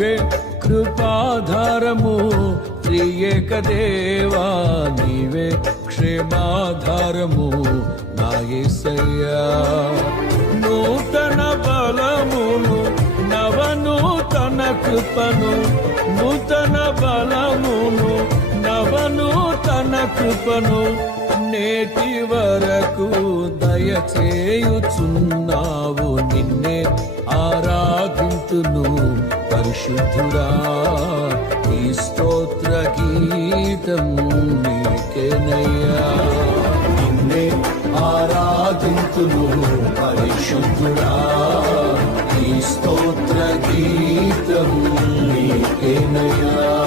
నీవే కృపాధారము త్రియేక దేవా, నీవే క్షేమాధారము నా యేసయ్యా. నూతన బలమును నవనూతన కృపను, నూతన బలమును నవనూతన కృపను నేటి వరకు దయచేయుచున్నావు. నిన్నే ఆరాధింతును పరిశుద్ధుడా, ఈ స్తోత్ర గీతం నీకేనయ్యా. నిన్నే ఆరాధింతును పరిశుద్ధుడా, ఈ స్తోత్ర గీతం నీకేనయ్యా.